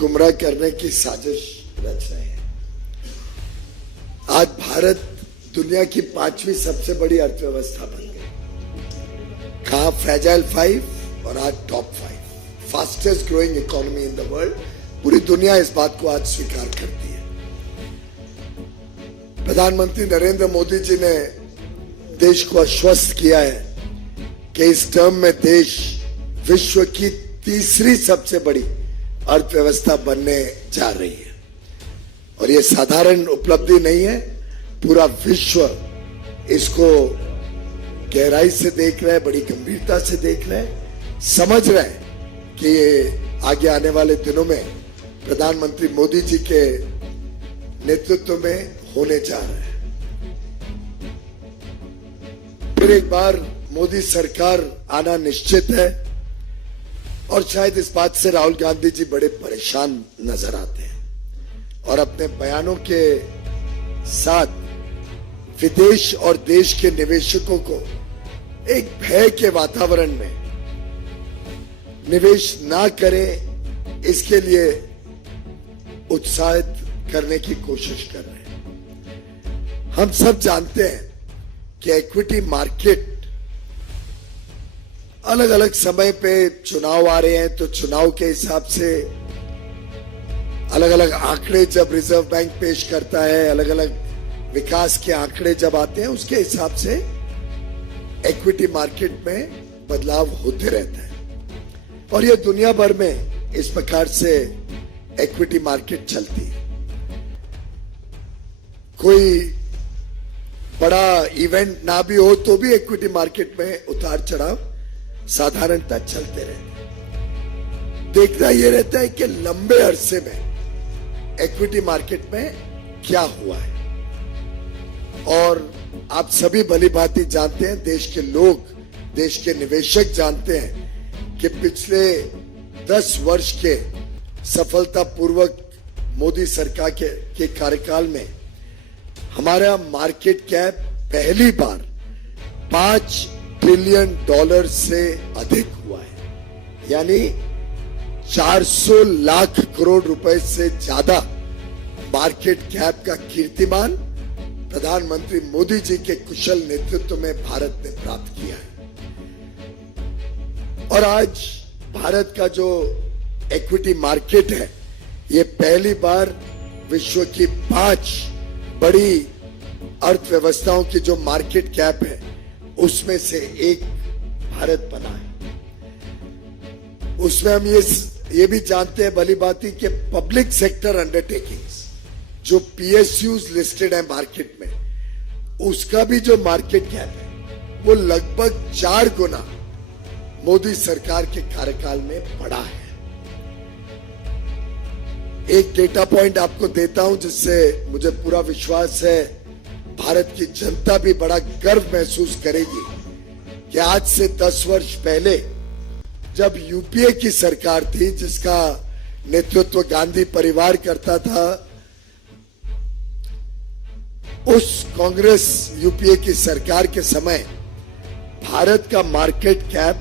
गुमराह करने की साजिश रच रहे हैं। आज भारत दुनिया की 5वीं सबसे बड़ी अर्थव्यवस्था बन गई। कहा फ्रेजाइल 5 और आज top 5 fastest growing economy in the world. पूरी दुनिया इस बात को आज स्वीकार करती है। प्रधानमंत्री नरेंद्र मोदी जी ने देश को आश्वस्त किया है कि इस टर्म में देश विश्व की तीसरी सबसे बड़ी अर्थव्यवस्था बनने जा रही है। और ये साधारण उपलब्धि नहीं है, पूरा विश्व इसको गहराई से देख रहा है, बड़ी गंभीरता से देख रहा है, समझ रहा है कि ये आगे आने वाले दिनों में प्रधानमंत्री मोदी जी के नेतृत्व में होने जा रहा है। फिर एक बार मोदी सरकार आना निश्चित है और शायद इस बात से राहुल गांधी जी बड़े परेशान नजर आते हैं और अपने बयानों के साथ विदेश और देश के निवेशकों को एक भय के वातावरण में निवेश ना करें, इसके लिए उत्साहित करने की कोशिश कर रहे हैं। हम सब जानते हैं कि इक्विटी मार्केट अलग अलग समय पे चुनाव आ रहे हैं, तो चुनाव के हिसाब से अलग अलग आंकड़े जब रिजर्व बैंक पेश करता है, अलग अलग विकास के आंकड़े जब आते हैं, उसके हिसाब से इक्विटी मार्केट में बदलाव होते रहता है। और ये दुनिया भर में इस प्रकार से इक्विटी मार्केट चलती है। कोई बड़ा इवेंट ना भी हो तो भी इक्विटी मार्केट में उतार चढ़ाव साधारणतः चलते रहते हैं। देखना यह रहता है कि लंबे अरसे में इक्विटी मार्केट में क्या हुआ है। और आप सभी भली भांति जानते हैं, देश के लोग, देश के निवेशक जानते हैं कि पिछले 10 वर्ष के सफलतापूर्वक मोदी सरकार के कार्यकाल में हमारा मार्केट कैप पहली बार $5 ट्रिलियन से अधिक हुआ है। यानी 400 लाख करोड़ रुपए से ज्यादा मार्केट कैप का कीर्तिमान प्रधानमंत्री मोदी जी के कुशल नेतृत्व में भारत ने प्राप्त किया है। और आज भारत का जो इक्विटी मार्केट है, ये पहली बार विश्व की 5 बड़ी अर्थव्यवस्थाओं की जो मार्केट कैप है उसमें से एक भारत बना है। उसमें हम ये भी जानते हैं भली भांति कि पब्लिक सेक्टर अंडरटेकिंग्स जो PSUs लिस्टेड है मार्केट में, उसका भी जो मार्केट कैप है वो लगभग 4 गुना मोदी सरकार के कार्यकाल में बढ़ा है। एक डेटा पॉइंट आपको देता हूं जिससे मुझे पूरा विश्वास है भारत की जनता भी बड़ा गर्व महसूस करेगी कि आज से 10 वर्ष पहले जब यूपीए की सरकार थी, जिसका नेतृत्व गांधी परिवार करता था, उस कांग्रेस यूपीए की सरकार के समय भारत का मार्केट कैप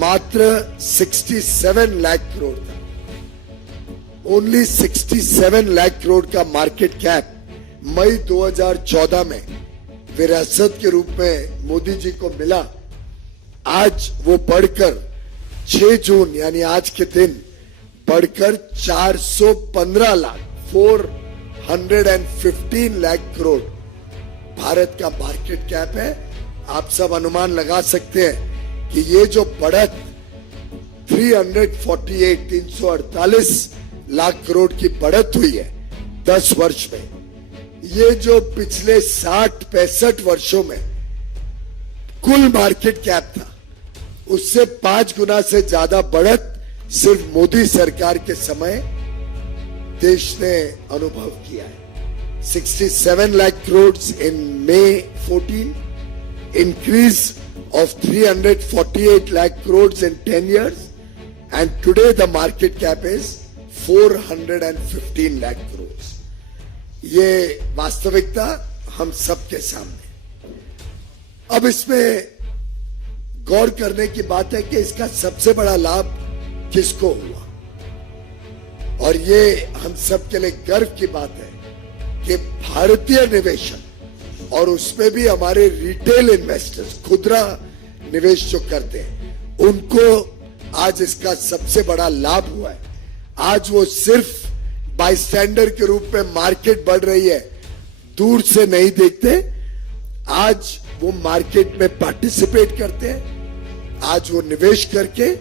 मात्र 67 लाख करोड़ था। ओनली 67 लाख करोड़ का मार्केट कैप मई 2014 में विरासत के रूप में मोदी जी को मिला। आज वो बढ़कर 6 जून यानी आज के दिन बढ़कर 415 लाख 415 लाख करोड़ भारत का मार्केट कैप है। आप सब अनुमान लगा सकते हैं कि ये जो बढ़त 348 लाख करोड़ की बढ़त हुई है 10 वर्ष में, ये जो पिछले 60-65 वर्षों में कुल मार्केट कैप था उससे 5 गुना से ज्यादा बढ़त सिर्फ मोदी सरकार के समय देश ने अनुभव किया है। 67 लाख करोड़ इन May 14, increase of 348 lakh crores in 10 years, and today the market cap is 415 lakh crores. ये वास्तविकता हम सबके सामने। अब इसमें गौर करने की बात है कि इसका सबसे बड़ा लाभ किसको हुआ। और ये हम सब के लिए गर्व की बात है कि भारतीय निवेशक और उसमें भी हमारे रिटेल इन्वेस्टर्स, खुदरा निवेश जो करते हैं, उनको आज इसका सबसे बड़ा लाभ हुआ है। आज वो सिर्फ बाईस्टैंडर के रूप में मार्केट बढ़ रही है दूर से नहीं देखते, आज वो मार्केट में पार्टिसिपेट करते हैं, आज वो निवेश करके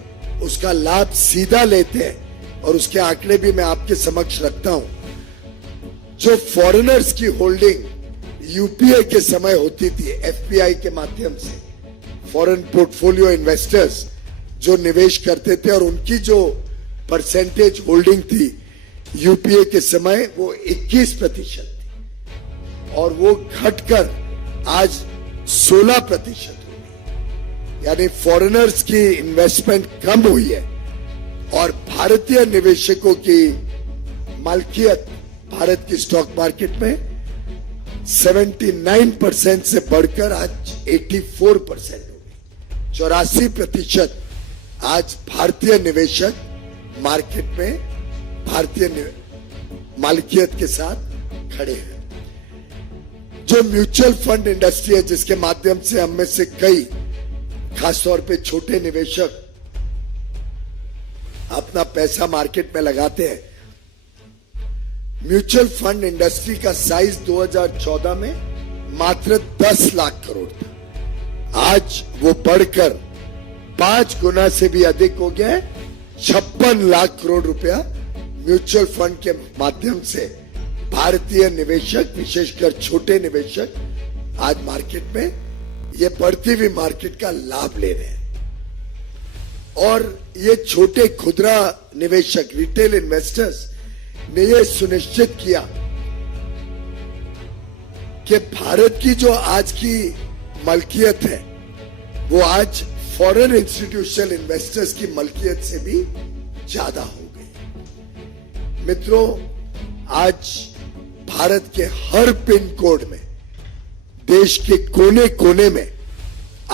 उसका लाभ सीधा लेते हैं। और उसके आंकड़े भी मैं आपके समक्ष रखता हूं। जो फॉरेनर्स की होल्डिंग यूपीए के समय होती थी, एफपीआई के माध्यम से फॉरेन पोर्टफोलियो इन्वेस्टर्स जो निवेश करते थे, और उनकी जो परसेंटेज होल्डिंग थी यूपीए के समय वो 21% थी, और वो घटकर आज 16% हो गई। यानी फॉरेनर्स की इन्वेस्टमेंट कम हुई है और भारतीय निवेशकों की मालकियत भारत की स्टॉक मार्केट में 79% से बढ़कर आज 84% हो गई। 84% आज भारतीय निवेशक मार्केट में भारतीय मालकियत के साथ खड़े हैं। जो म्यूचुअल फंड इंडस्ट्री है, जिसके माध्यम से हम में से कई, खासतौर पे छोटे निवेशक अपना पैसा मार्केट में लगाते हैं, म्यूचुअल फंड इंडस्ट्री का साइज 2014 में मात्र 10 लाख करोड़ था। आज वो बढ़कर 5 गुना से भी अधिक हो गया है। 56 लाख करोड़ रुपया म्यूचुअल फंड के माध्यम से भारतीय निवेशक, विशेषकर छोटे निवेशक, आज मार्केट में ये बढ़ती हुई मार्केट का लाभ ले रहे हैं। और ये छोटे खुदरा निवेशक, रिटेल इन्वेस्टर्स ने ये सुनिश्चित किया कि भारत की जो आज की मलकियत है वो आज फॉरेन इंस्टीट्यूशनल इन्वेस्टर्स की मलकियत से भी ज्यादा हो गई। मित्रों, आज भारत के हर पिन कोड में, देश के कोने कोने में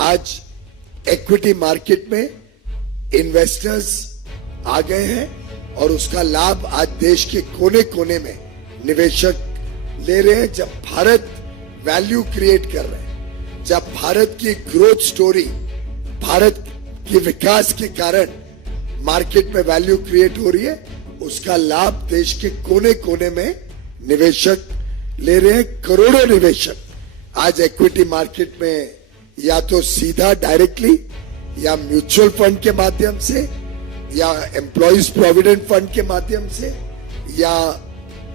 आज इक्विटी मार्केट में इन्वेस्टर्स आ गए हैं और उसका लाभ आज देश के कोने कोने में निवेशक ले रहे हैं। जब भारत वैल्यू क्रिएट कर रहे हैं, जब भारत की ग्रोथ स्टोरी, भारत के विकास के कारण मार्केट में वैल्यू क्रिएट हो रही है, उसका लाभ देश के कोने कोने में निवेशक ले रहे हैं। करोड़ों निवेशक आज इक्विटी मार्केट में या तो सीधा डायरेक्टली, या म्यूचुअल फंड के माध्यम से, या एम्प्लॉइज प्रोविडेंट फंड के माध्यम से, या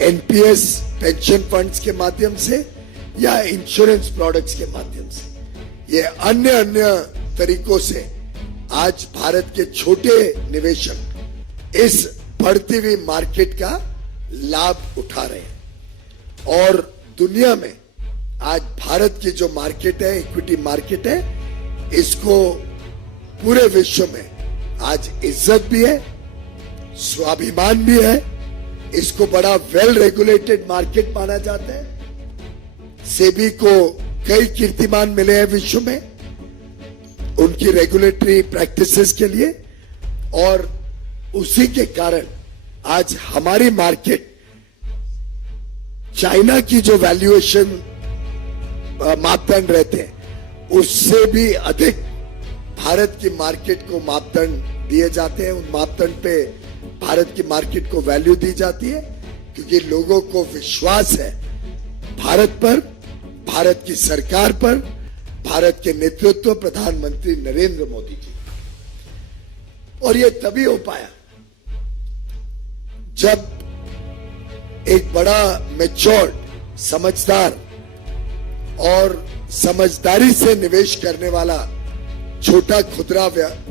एनपीएस पेंशन फंड्स के माध्यम से, या इंश्योरेंस प्रोडक्ट्स के माध्यम से, ये अन्य तरीकों से आज भारत के छोटे निवेशक इस बढ़ती हुई मार्केट का लाभ उठा रहे हैं। और दुनिया में आज भारत की जो मार्केट है, इक्विटी मार्केट है, इसको पूरे विश्व में आज इज्जत भी है, स्वाभिमान भी है। इसको बड़ा वेल रेगुलेटेड मार्केट माना जाता है। सेबी को कई कीर्तिमान मिले हैं विश्व में उनकी रेगुलेटरी प्रैक्टिसेस के लिए, और उसी के कारण आज हमारी मार्केट चाइना की जो वैल्यूएशन मापदंड रहते हैं उससे भी अधिक भारत की मार्केट को मापदंड दिए जाते हैं। उन मापदंड पे भारत की मार्केट को वैल्यू दी जाती है, क्योंकि लोगों को विश्वास है भारत पर, भारत की सरकार पर, भारत के नेतृत्व प्रधानमंत्री नरेंद्र मोदी जी। और ये तभी हो पाया जब एक बड़ा मैच्योर्ड, समझदार और समझदारी से निवेश करने वाला छोटा खुदरा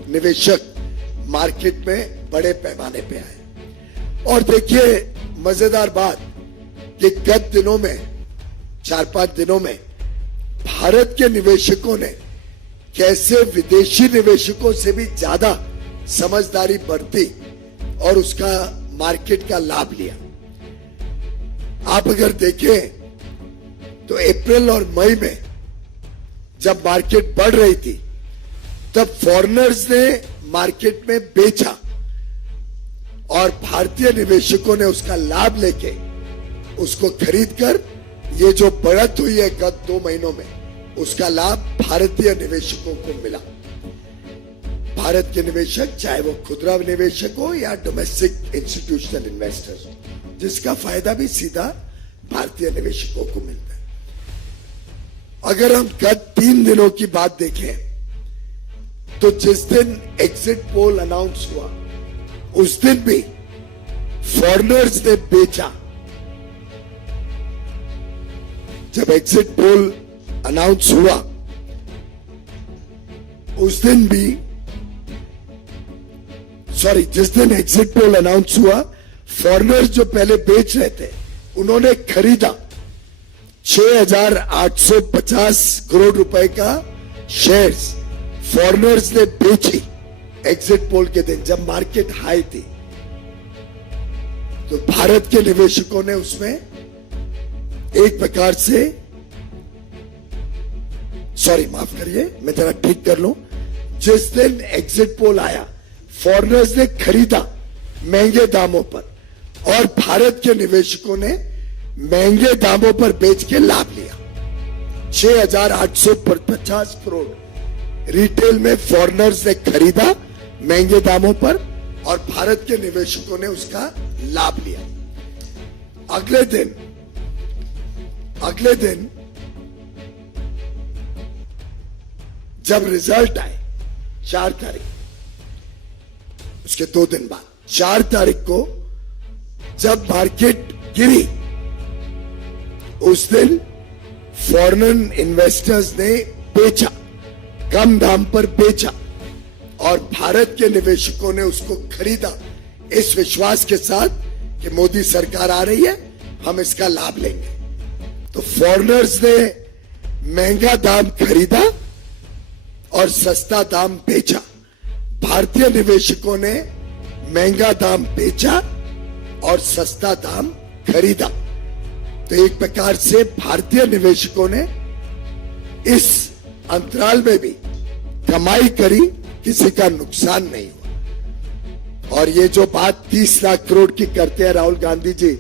निवेशक मार्केट में बड़े पैमाने पे आए। और देखिए मजेदार बात कि गत दिनों में, 4-5 दिनों में भारत के निवेशकों ने कैसे विदेशी निवेशकों से भी ज्यादा समझदारी बरती और उसका मार्केट का लाभ लिया। आप अगर देखें तो अप्रैल और मई में जब मार्केट बढ़ रही थी तब फॉरेनर्स ने मार्केट में बेचा और भारतीय निवेशकों ने उसका लाभ लेके उसको खरीदकर ये जो बढ़त हुई है गत 2 महीनों में, उसका लाभ भारतीय निवेशकों को मिला। भारत के निवेशक, चाहे वो खुदरा निवेशक हो या डोमेस्टिक इंस्टीट्यूशनल इन्वेस्टर्स, जिसका फायदा भी सीधा भारतीय निवेशकों को मिलता है। अगर हम गत 3 दिनों की बात देखें तो जिस दिन एग्जिट पोल अनाउंस हुआ उस दिन भी फॉरेनर्स ने बेचा। जब एग्जिट पोल अनाउंस हुआ उस दिन भी, जिस दिन एग्जिट पोल अनाउंस हुआ, फॉरेनर्स जो पहले बेच रहे थे उन्होंने खरीदा 6,850 करोड़ रुपए का शेयर्स फॉरेनर्स ने बेची एग्जिट पोल के दिन, जब मार्केट हाई थी। तो भारत के निवेशकों ने उसमें एक प्रकार से, माफ करिए, मैं जरा ठीक कर लूं, जिस दिन एग्जिट पोल आया फॉरेनर्स ने खरीदा महंगे दामों पर और भारत के निवेशकों ने महंगे दामों पर बेच के लाभ लिया। 6,850 करोड़ रिटेल में फॉरेनर्स ने खरीदा महंगे दामों पर और भारत के निवेशकों ने उसका लाभ लिया। अगले दिन जब रिजल्ट आए 4 तारीख, उसके 2 दिन बाद 4 तारीख को जब मार्केट गिरी, उस दिन फॉरेन इन्वेस्टर्स ने बेचा, कम दाम पर बेचा और भारत के निवेशकों ने उसको खरीदा इस विश्वास के साथ कि मोदी सरकार आ रही है, हम इसका लाभ लेंगे। तो फॉरेनर्स ने महंगा दाम खरीदा और सस्ता दाम बेचा, भारतीय निवेशकों ने महंगा दाम बेचा और सस्ता दाम खरीदा। तो एक प्रकार से भारतीय निवेशकों ने इस अंतराल में भी कमाई करी, किसी का नुकसान नहीं हुआ। और ये जो बात 30 लाख करोड़ की करते हैं राहुल गांधी जी,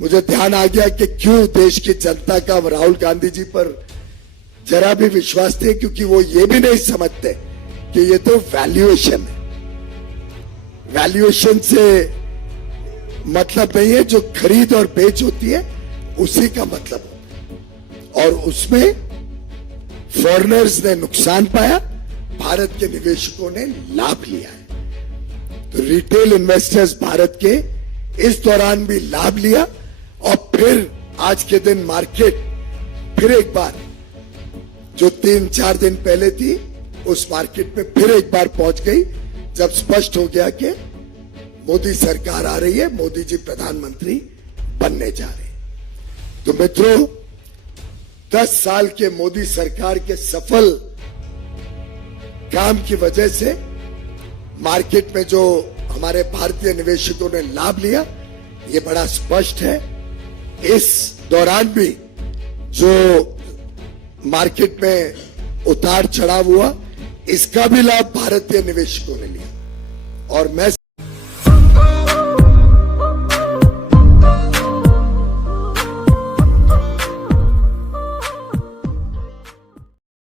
मुझे ध्यान आ गया कि क्यों देश की जनता का राहुल गांधी जी पर जरा भी विश्वास नहीं, क्योंकि वो ये भी नहीं समझते कि ये तो वैल्यूएशन है। वैल्यूएशन से मतलब नहीं है, जो खरीद और बेच होती है उसी का मतलब होता है। और उसमें फॉरेनर्स ने नुकसान पाया, भारत के निवेशकों ने लाभ लिया है। तो रिटेल इन्वेस्टर्स भारत के इस दौरान भी लाभ लिया और फिर आज के दिन मार्केट फिर एक बार, जो 3-4 दिन पहले थी, उस मार्केट में फिर एक बार पहुंच गई, जब स्पष्ट हो गया कि मोदी सरकार आ रही है, मोदी जी प्रधानमंत्री बनने जा रहे हैं। तो मित्रों, 10 साल के मोदी सरकार के सफल काम की वजह से मार्केट में जो हमारे भारतीय निवेशकों ने लाभ लिया, ये बड़ा स्पष्ट है। इस दौरान भी जो मार्केट में उतार चढ़ाव हुआ, इसका भी लाभ भारतीय निवेशकों ने लिया। और मैं